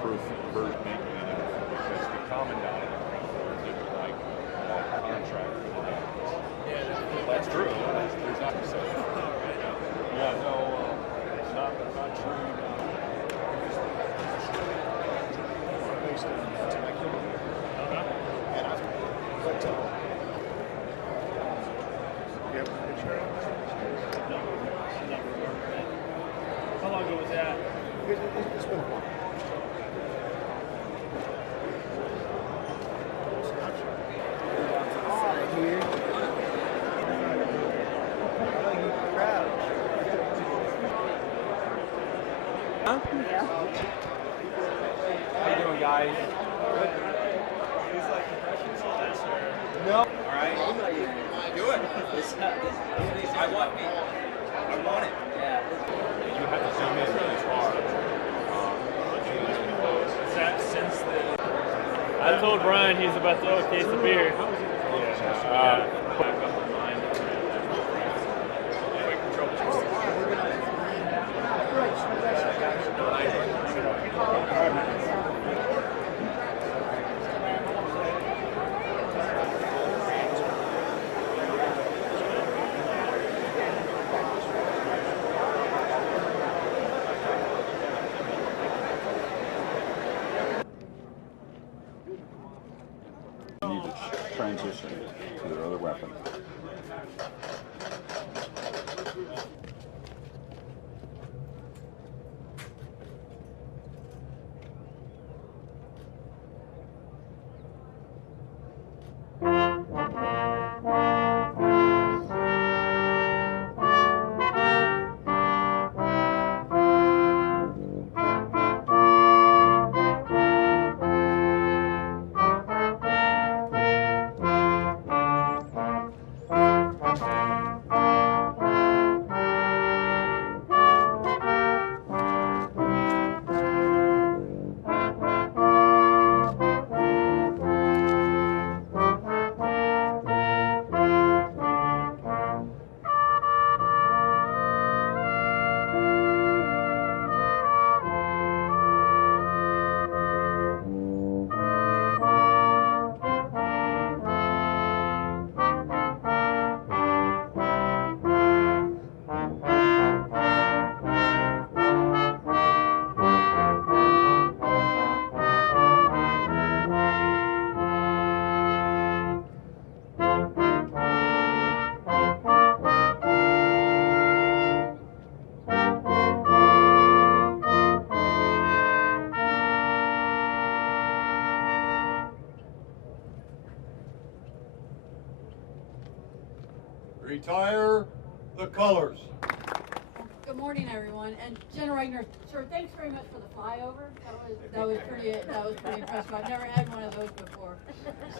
proof version because the commandant did like a contract for the guys. Yeah, that's true. There's not so. Yeah, no, not true. How long ago was that? It's been a while. Huh? Yeah. How you doing, guys? Good. No. All right. Do it. I want it. Yeah. You have to zoom in really far. Is that since the... I told Brian he's about to owe a case of beer. Yeah. Need to transition to their other weapon. Retire the colors. Good morning, everyone. And General Regner, sir, thanks very much for the flyover. That was pretty impressive. I've never had one of those before.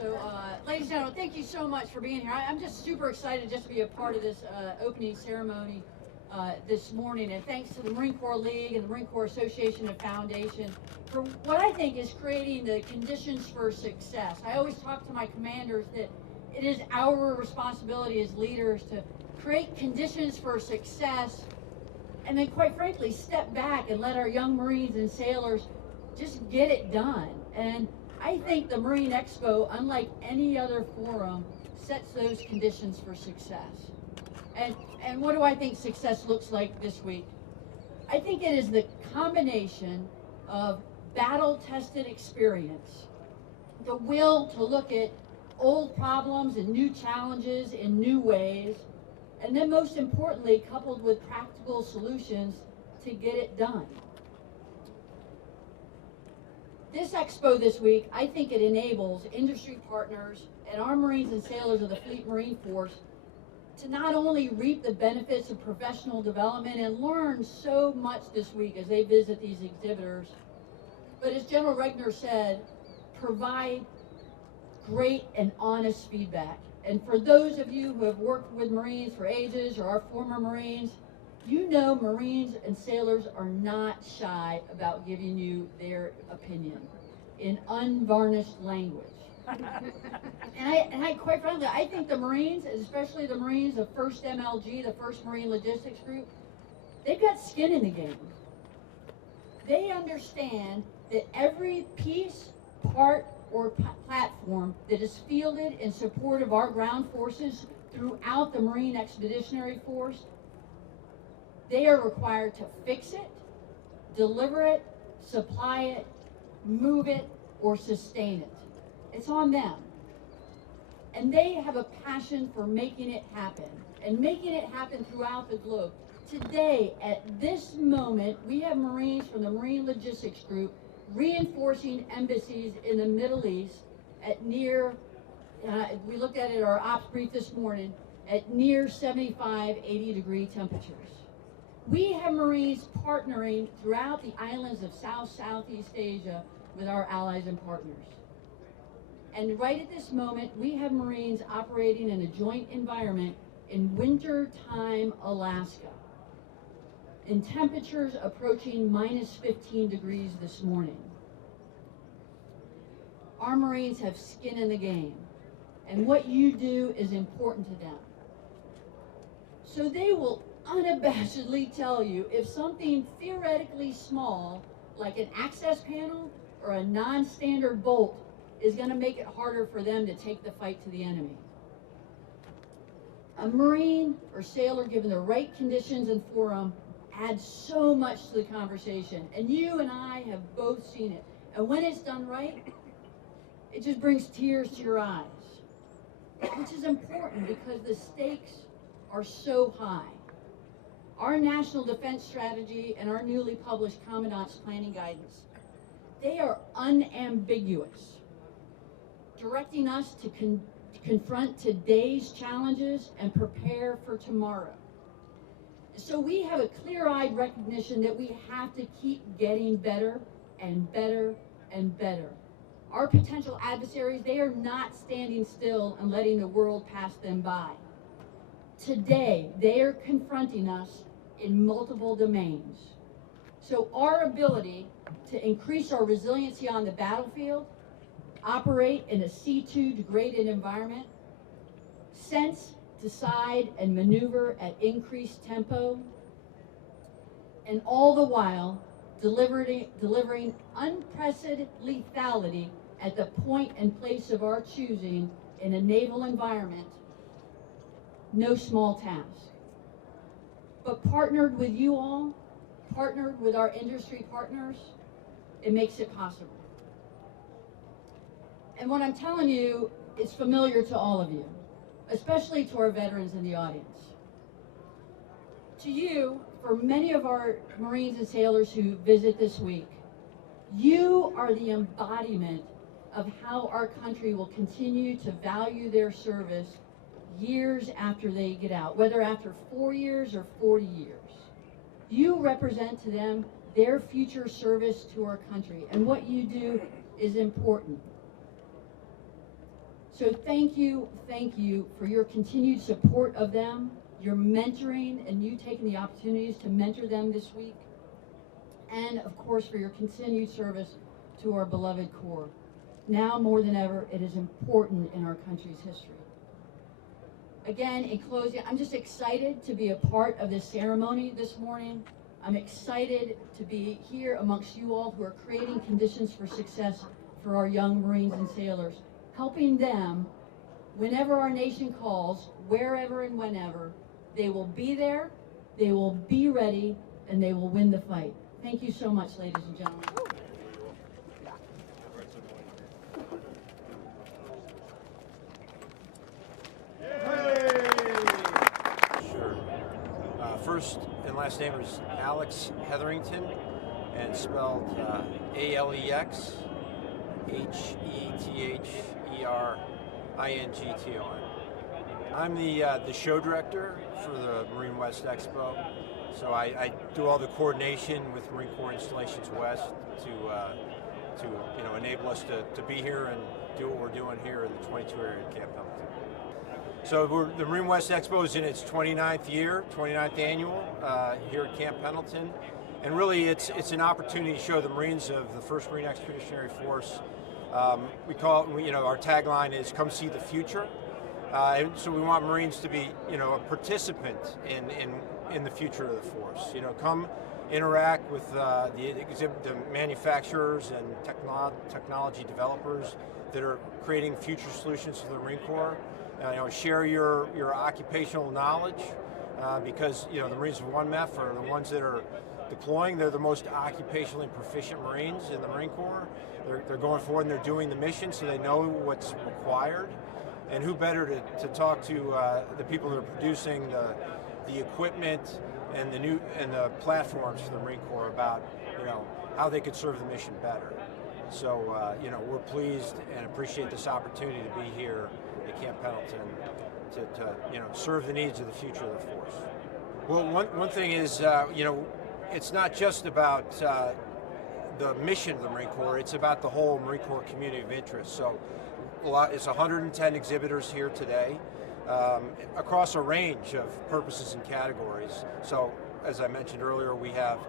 So, ladies and gentlemen, thank you so much for being here. I'm just super excited just to be a part of this opening ceremony this morning. And thanks to the Marine Corps League and the Marine Corps Association and Foundation for what I think is creating the conditions for success. I always talk to my commanders that it is our responsibility as leaders to create conditions for success and then, quite frankly, step back and let our young Marines and sailors just get it done. And I think the Marine Expo, unlike any other forum, sets those conditions for success. And what do I think success looks like this week? I think it is the combination of battle-tested experience, the will to look at old problems and new challenges in new ways, and then most importantly, coupled with practical solutions to get it done. This Expo this week, I think it enables industry partners and our Marines and sailors of the Fleet Marine Force to not only reap the benefits of professional development and learn so much this week as they visit these exhibitors, but as General Regner said, provide great and honest feedback. And for those of you who have worked with Marines for ages or are former Marines, you know Marines and sailors are not shy about giving you their opinion in unvarnished language. And I quite frankly, I think the Marines, especially the Marines of 1st MLG, the 1st Marine Logistics Group, they've got skin in the game. They understand that every piece, part, or platform that is fielded in support of our ground forces throughout the Marine Expeditionary Force, they are required to fix it, deliver it, supply it, move it, or sustain it. It's on them. And they have a passion for making it happen, and making it happen throughout the globe. Today, at this moment, we have Marines from the Marine Logistics Group reinforcing embassies in the Middle East at near, we looked at it at our ops brief this morning, at near 75, 80-degree temperatures. We have Marines partnering throughout the islands of Southeast Asia with our allies and partners. And right at this moment, we have Marines operating in a joint environment in wintertime Alaska, in temperatures approaching minus 15 degrees this morning. Our Marines have skin in the game, and what you do is important to them. So they will unabashedly tell you if something theoretically small, like an access panel or a non-standard bolt, is going to make it harder for them to take the fight to the enemy. A Marine or sailor given the right conditions and forum adds so much to the conversation, and you and I have both seen it. And when it's done right, it just brings tears to your eyes, which is important because the stakes are so high. Our National Defense Strategy and our newly published Commandant's Planning Guidance, they are unambiguous, directing us to confront today's challenges and prepare for tomorrow. So we have a clear-eyed recognition that we have to keep getting better and better and better. Our potential adversaries, they are not standing still and letting the world pass them by. Today, they are confronting us in multiple domains. So our ability to increase our resiliency on the battlefield, operate in a C2 degraded environment, sense, decide, and maneuver at increased tempo, and all the while delivering unprecedented lethality at the point and place of our choosing in a naval environment, no small task. But partnered with you all, partnered with our industry partners, it makes it possible. And what I'm telling you is familiar to all of you, especially to our veterans in the audience. To you, for many of our Marines and sailors who visit this week, you are the embodiment of how our country will continue to value their service years after they get out, whether after 4 years or 40 years. You represent to them their future service to our country, and what you do is important. So thank you for your continued support of them, your mentoring, and you taking the opportunities to mentor them this week, and of course for your continued service to our beloved Corps. Now more than ever, it is important in our country's history. Again, in closing, I'm just excited to be a part of this ceremony this morning. I'm excited to be here amongst you all who are creating conditions for success for our young Marines and sailors, helping them whenever our nation calls, wherever and whenever. They will be there, they will be ready, and they will win the fight. Thank you so much, ladies and gentlemen. Sure. First and last name is Alex Hetherington, and spelled Aletherington. I'm the show director for the Marine West Expo, so I do all the coordination with Marine Corps Installations West to enable us to be here and do what we're doing here in the 22 area of Camp Pendleton. So the Marine West Expo is in its 29th annual here at Camp Pendleton, and really it's an opportunity to show the Marines of the 1st Marine Expeditionary Force. We call it, our tagline is "Come see the future." And so we want Marines to be, a participant in the future of the force. interact with the manufacturers and technology developers that are creating future solutions for the Marine Corps. Share your occupational knowledge because the Marines of 1MEF are the ones that are deploying. They're the most occupationally proficient Marines in the Marine Corps. They're going forward and they're doing the mission, so they know what's required. And who better to talk to the people that are producing the equipment and the platforms for the Marine Corps about how they could serve the mission better. So we're pleased and appreciate this opportunity to be here at Camp Pendleton to serve the needs of the future of the force. Well, one thing is it's not just about the mission of the Marine Corps, it's about the whole Marine Corps community of interest. So it's 110 exhibitors here today across a range of purposes and categories. So as I mentioned earlier, we have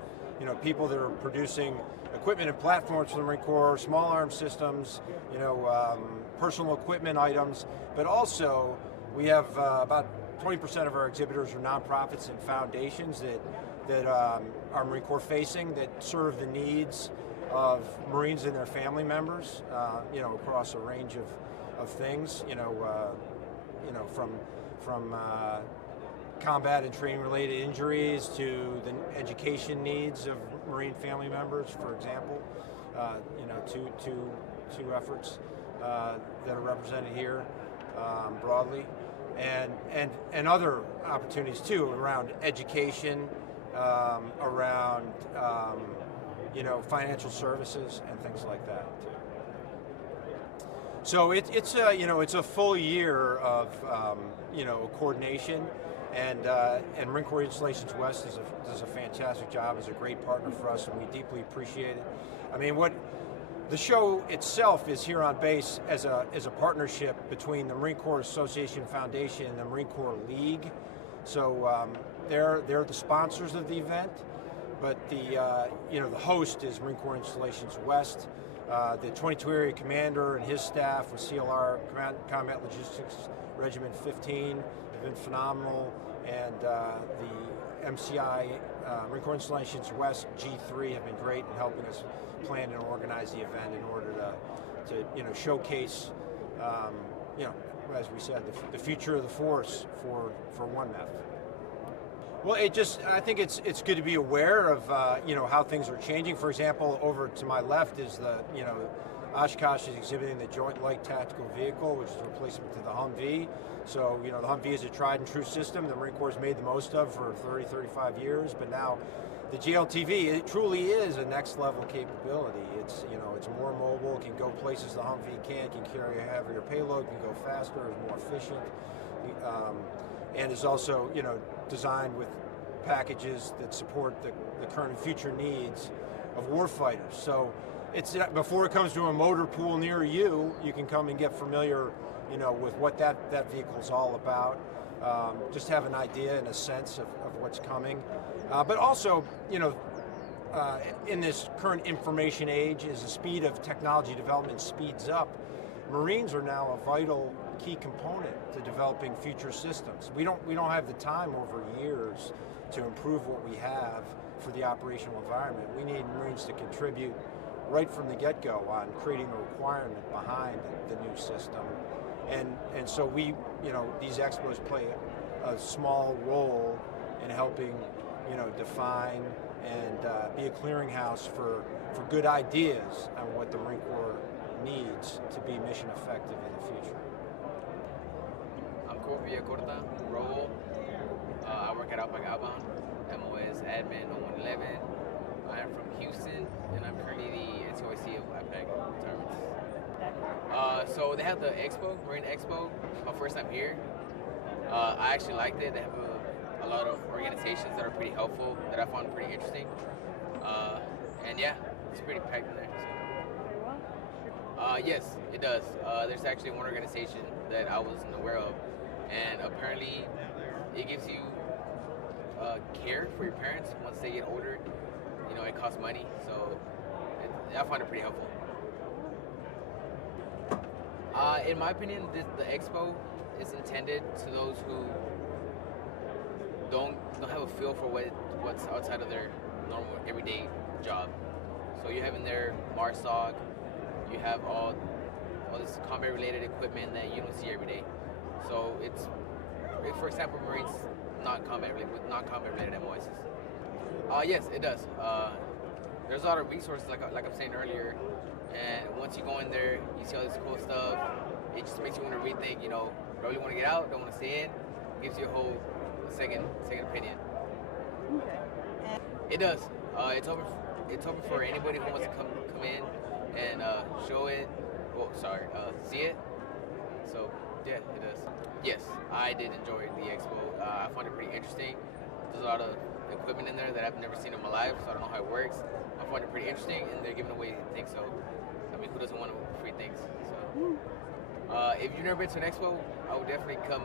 people that are producing equipment and platforms for the Marine Corps, small arms systems, personal equipment items, but also we have about 20% of our exhibitors are nonprofits and foundations that are Marine Corps facing, that serve the needs of Marines and their family members, across a range of things, from combat and training related injuries to the education needs of Marine family members, for example. Two efforts that are represented here broadly, and other opportunities too around education, around financial services and things like that too. So it's a full year of coordination, and Marine Corps Installations West does a fantastic job, is a great partner for us, and we deeply appreciate it. I mean, the show itself is here on base as a partnership between the Marine Corps Association Foundation and the Marine Corps League. So they're the sponsors of the event, but the host is Marine Corps Installations West. The 22 Area Commander and his staff with CLR Combat Logistics Regiment 15 have been phenomenal, and the MCI Marine Corps Installations West G3 have been great in helping us plan and organize the event in order to showcase as we said, the future of the force for 1MEF. Well, I think it's good to be aware of how things are changing. For example, over to my left is Oshkosh is exhibiting the Joint Light Tactical Vehicle, which is a replacement to the Humvee. So the Humvee is a tried and true system the Marine Corps has made the most of for 30, 35 years, but now the JLTV, it truly is a next level capability. It's more mobile, can go places the Humvee can't, can carry a heavier payload, can go faster, is more efficient, and is also designed with packages that support the current and future needs of warfighters. So it's before it comes to a motor pool near you, you can come and get familiar with what that vehicle is all about. Just have an idea and a sense of what's coming. But also, in this current information age, as the speed of technology development speeds up, Marines are now a vital key component to developing future systems. We don't have the time over years to improve what we have for the operational environment. We need Marines to contribute right from the get-go on creating the requirement behind the new system. And so these expos play a small role in helping define and be a clearinghouse for good ideas on what the Marine Corps needs to be mission effective in the future. I'm Cor Villacorta, role. I work at Outback Outbound. MO is admin on 111. I am from Houston, and I'm currently the NCOIC of Outback Retirements. So they have the Expo, Marine Expo, my first time here. I actually liked it. They have a lot of organizations that are pretty helpful, that I found pretty interesting. And yeah, it's pretty packed in there. So. Yes, it does. There's actually one organization that I wasn't aware of, and apparently it gives you care for your parents once they get older. It costs money, so I find it pretty helpful. In my opinion, the Expo is intended to those who don't have a feel for what's outside of their normal everyday job. So you have in there MARSOC, you have all this combat related equipment that you don't see every day. So it's, for example, Marines non-combat related MOSs. Yes, it does. There's a lot of resources, like I'm saying earlier, and once you go in there, you see all this cool stuff. It just makes you want to rethink. You know, do I really want to get out? Don't want to stay in? Gives you a whole second opinion. Okay. It does. It's open for anybody who wants to come in and show it. Oh, sorry, see it. So yeah, it does. Yes, I did enjoy the expo. I found it pretty interesting. There's a lot of equipment in there that I've never seen in my life, so I don't know how it works. I find it pretty interesting, and they're giving away things. So I mean, who doesn't want free things? So if you've never been to an expo, I would definitely come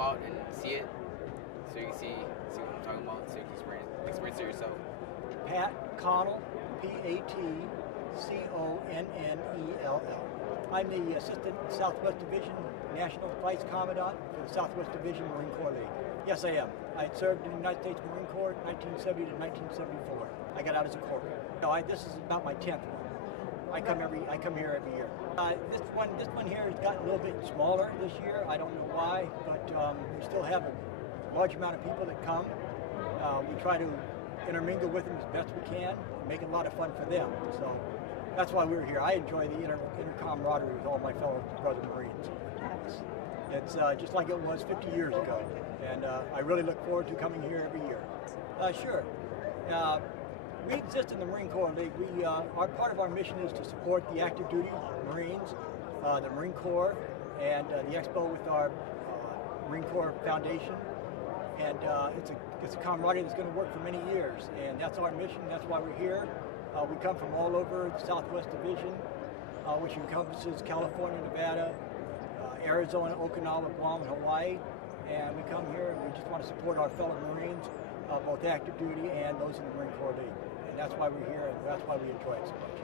out and see it, so you can see what I'm talking about, so you can experience it yourself. Pat Connell, P-A-T-C-O-N-N-E-L-L. I'm the Assistant Southwest Division National Vice Commandant for the Southwest Division Marine Corps League. Yes, I am. I served in the United States Marine Corps 1970 to 1974. I got out as a corporal. No, this is about my 10th one. I come here every year. This one here has gotten a little bit smaller this year. I don't know why, but we still have a large amount of people that come. We try to intermingle with them as best we can, make it a lot of fun for them. So that's why we're here. I enjoy the camaraderie with all my fellow brother Marines. It's just like it was 50 years ago, and I really look forward to coming here every year. Sure. We exist in the Marine Corps League. Our part of our mission is to support the active duty Marines, the Marine Corps, and the Expo with our Marine Corps Foundation. And it's a camaraderie that's going to work for many years, and that's our mission. That's why we're here. We come from all over the Southwest Division, which encompasses California, Nevada, Arizona, Okinawa, Guam, and Hawaii. And we come here and we just want to support our fellow Marines, both active duty and those in the Marine Corps League. And that's why we're here, and that's why we enjoy it so much.